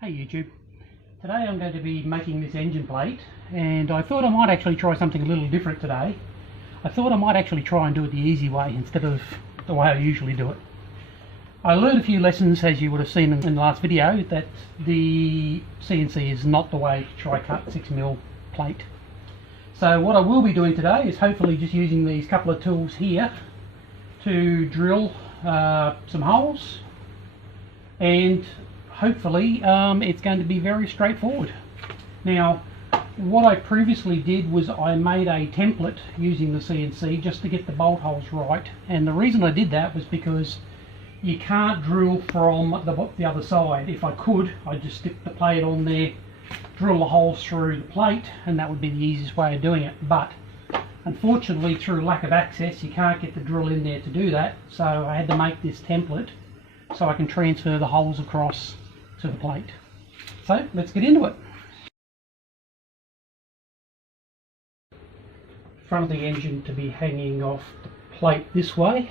Hey YouTube, today I'm going to be making this engine plate, and I thought I might actually try something a little different today. I thought I might actually try and do it the easy way instead of the way I usually do it. I learned a few lessons, as you would have seen in the last video, that the CNC is not the way to try cut 6mm plate. So what I will be doing today is hopefully just using these couple of tools here to drill some holes, and hopefully it's going to be very straightforward. Now, what I previously did was I made a template using the CNC just to get the bolt holes right, and the reason I did that was because you can't drill from the other side. If I could, I'd just stick the plate on there, drill the holes through the plate, and that would be the easiest way of doing it. But unfortunately, through lack of access, you can't get the drill in there to do that, so I had to make this template so I can transfer the holes across to the plate. So let's get into it. Front of the engine to be hanging off the plate this way,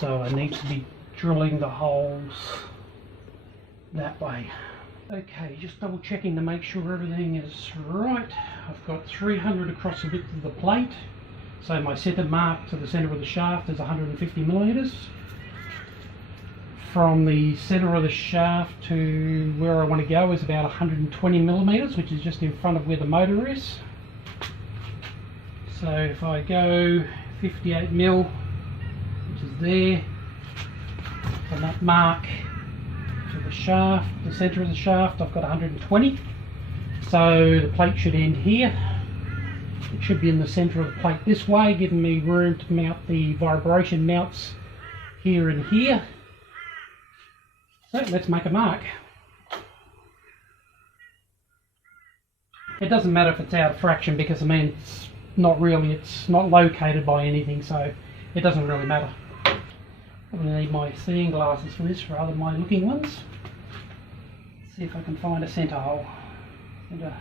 so I need to be drilling the holes that way. Okay, just double checking to make sure everything is right. I've got 300 across the width of the plate, so my centre mark to the centre of the shaft is 150mm. From the centre of the shaft to where I want to go is about 120mm, which is just in front of where the motor is. So if I go 58mm, which is there, from that mark to the shaft, the centre of the shaft, I've got 120. So the plate should end here. It should be in the centre of the plate this way, giving me room to mount the vibration mounts here and here. So let's make a mark. It doesn't matter if it's out of fraction, because I mean it's not located by anything, so it doesn't really matter. I'm going to need my seeing glasses for this rather than my looking ones. Let's see if I can find a centre hole. Centre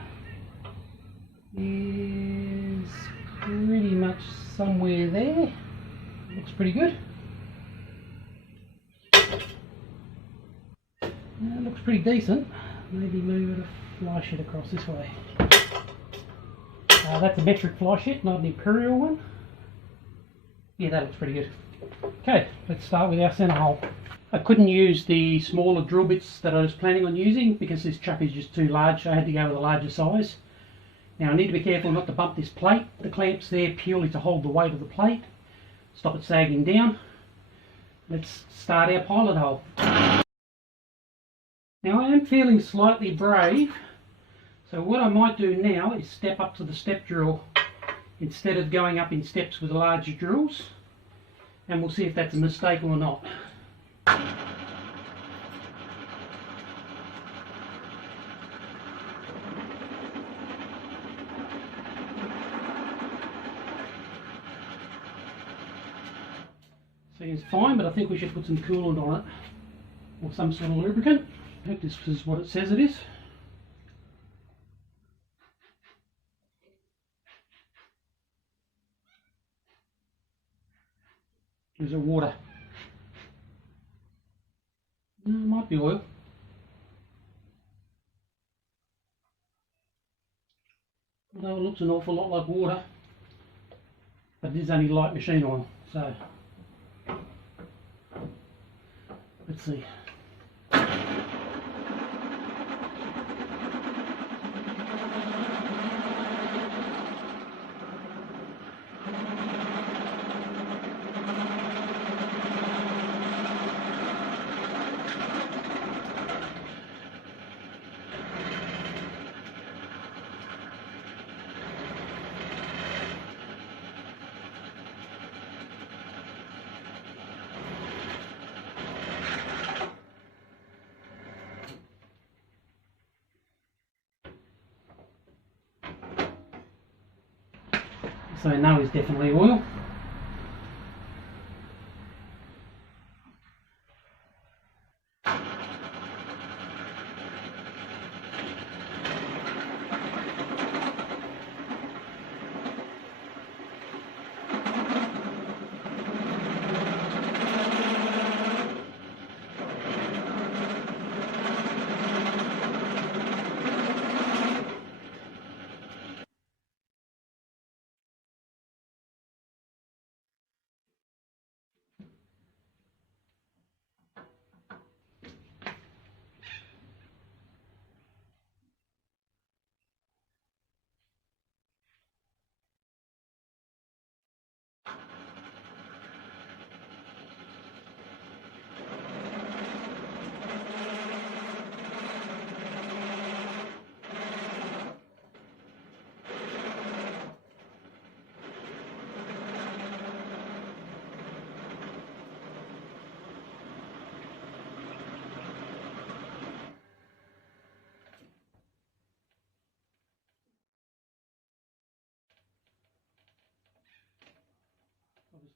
is pretty much somewhere there. Looks pretty good. It looks pretty decent. Maybe move it a fly sheet across this way. That's a metric fly sheet, not an imperial one. Yeah, that looks pretty good. Okay, let's start with our centre hole. I couldn't use the smaller drill bits that I was planning on using because this chuck is just too large, so I had to go with a larger size. Now I need to be careful not to bump this plate. The clamp's there purely to hold the weight of the plate, stop it sagging down. Let's start our pilot hole. Now I am feeling slightly brave, so what I might do now is step up to the step drill instead of going up in steps with the larger drills, and we'll see if that's a mistake or not. Seems fine, but I think we should put some coolant on it, or some sort of lubricant. I hope this is what it says it is. Is it water? No, it might be oil. Although it looks an awful lot like water, but it is only light machine oil, so let's see. So now is definitely oil.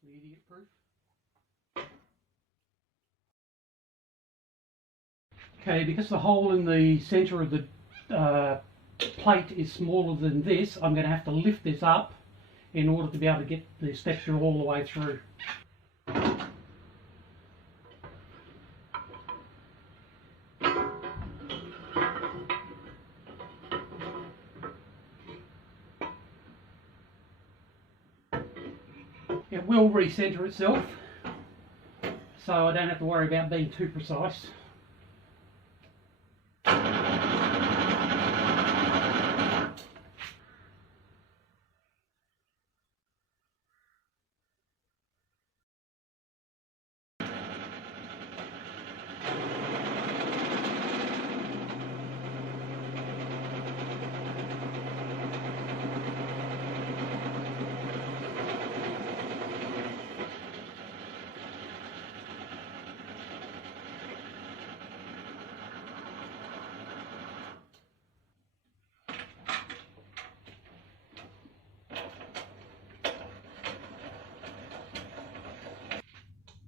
obviously idiot proof. Okay, because the hole in the centre of the plate is smaller than this, I'm going to have to lift this up in order to be able to get the texture all the way through. It will recenter itself, so I don't have to worry about being too precise.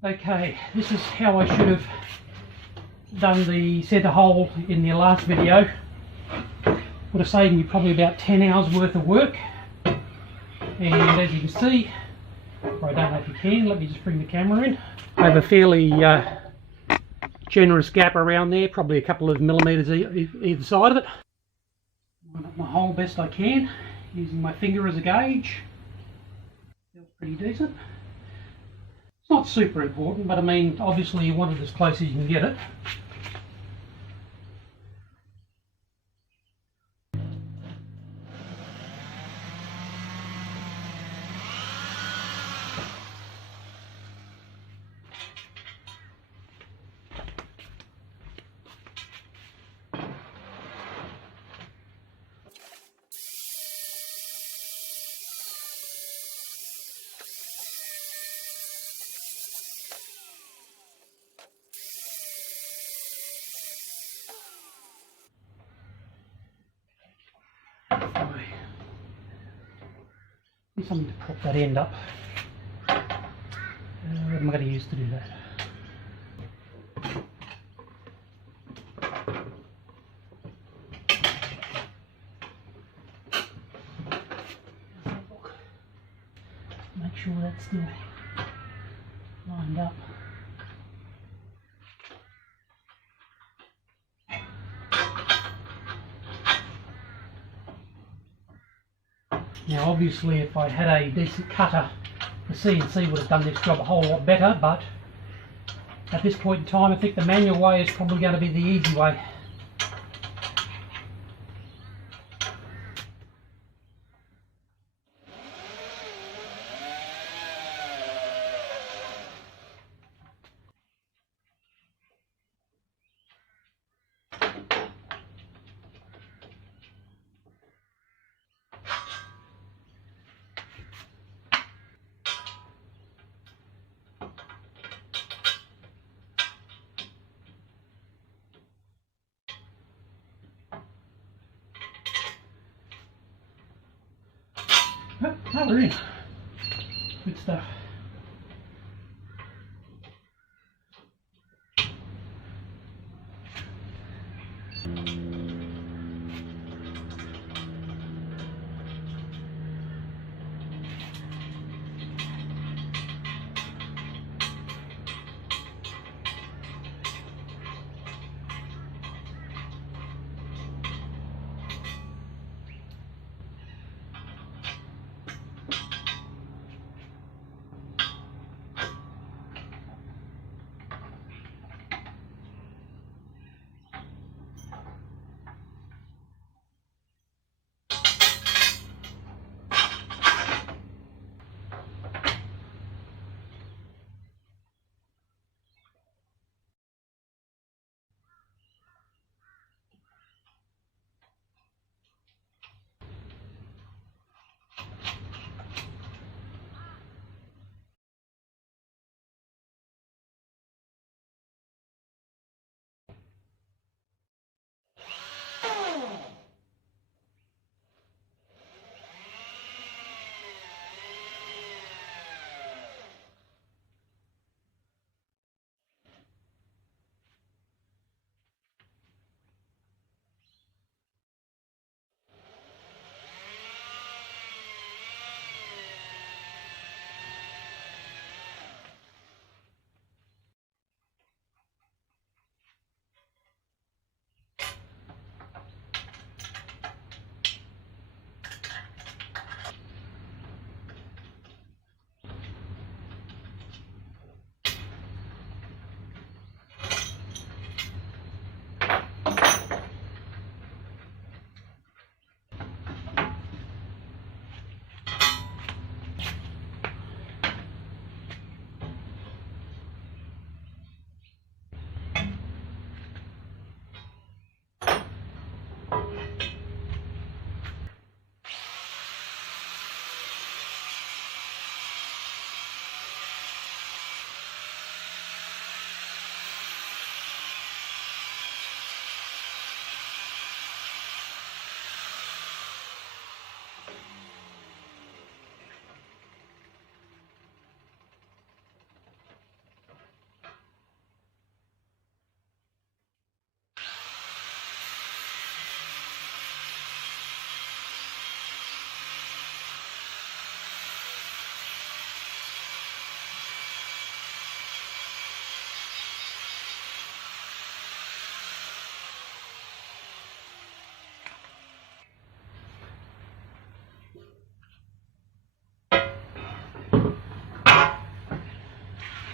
Okay, this is how I should have done the centre hole in the last video. Would have saved me probably about 10 hours worth of work. And as you can see, or I don't know if you can, let me just bring the camera in. I have a fairly generous gap around there, probably a couple of millimetres either side of it. Line up my hole best I can, using my finger as a gauge. Feels pretty decent. It's not super important, but I mean, obviously you want it as close as you can get it. Need something to prop that end up. What am I going to use to do that? Make sure that's still lined up. Now obviously if I had a decent cutter, the CNC would have done this job a whole lot better, but at this point in time I think the manual way is probably going to be the easy way. Oh, we're in. Good stuff.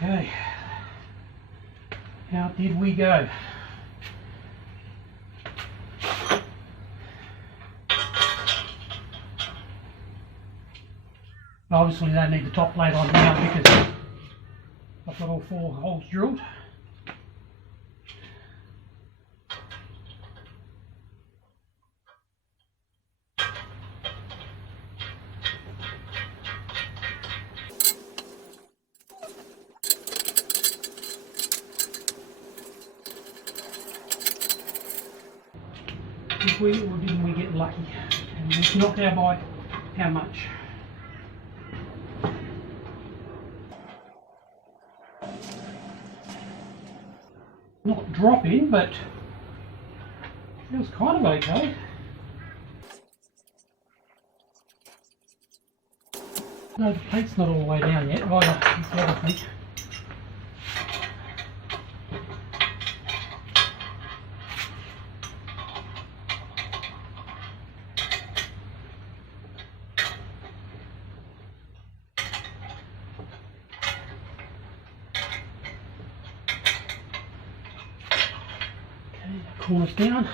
Okay, how did we go? Obviously don't need the top plate on now because I've got all 4 holes drilled. Did we or didn't we get lucky? And it's knocked out by how much? Not dropping, but it was kind of okay. No, the plate's not all the way down yet. Oh, yeah, that's the other thing. Corner's down.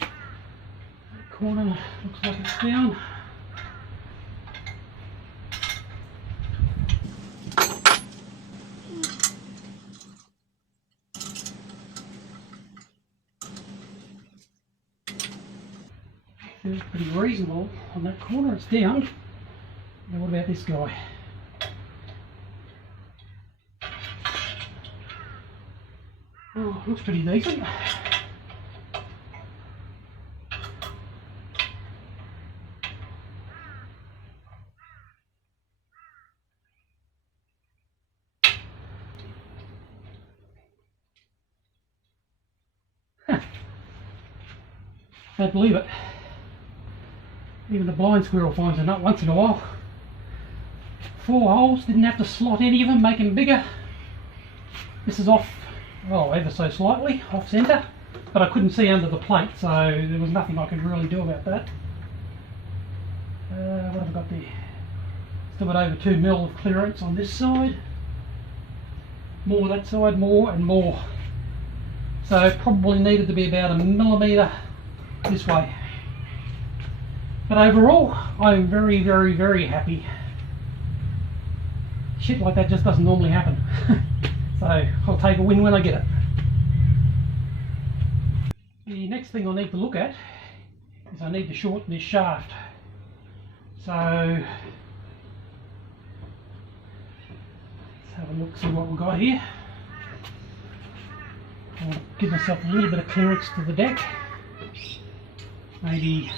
That corner looks like it's down. Feels pretty reasonable on that corner, it's down. Now what about this guy? Oh, looks pretty decent. Don't believe it. Even the blind squirrel finds a nut once in a while. 4 holes, didn't have to slot any of them, make them bigger. This is off, well, ever so slightly, off centre, but I couldn't see under the plate, so there was nothing I could really do about that. What have I got there? Still got over 2 mil of clearance on this side. More that side, more and more. So probably needed to be about 1 millimetre this way. But overall, I'm very, very, very happy. Shit like that just doesn't normally happen. So I'll take a win when I get it. The next thing I need to look at is I need to shorten this shaft. So let's have a look, see what we've got here. I'll give myself a little bit of clearance to the deck. Maybe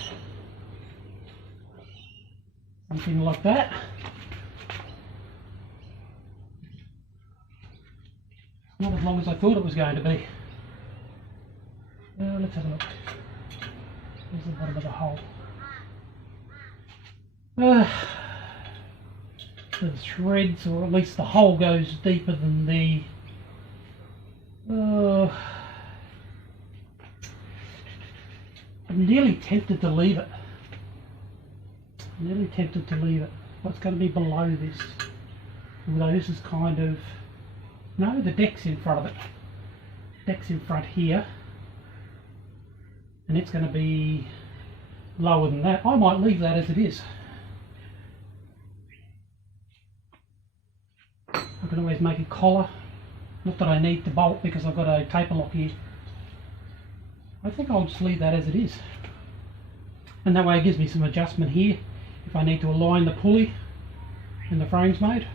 something like that. Not as long as I thought it was going to be. Let's have a look. There's the bottom of the hole. The threads, or at least the hole, goes deeper than the I'm nearly tempted to leave it. What's going to be below this? Although this is kind of... No, the deck's in front of it. Deck's in front here. And it's going to be lower than that. I might leave that as it is. I can always make a collar. Not that I need to bolt because I've got a taper lock here. I think I'll just leave that as it is. And that way it gives me some adjustment here if I need to align the pulley in the frames mode.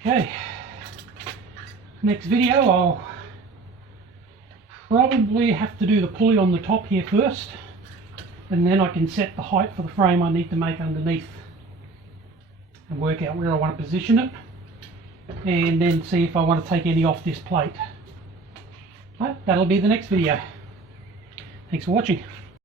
Okay, next video I'll probably have to do the pulley on the top here first, and then I can set the height for the frame I need to make underneath and work out where I want to position it, and then see if I want to take any off this plate. But that'll be the next video. Thanks for watching.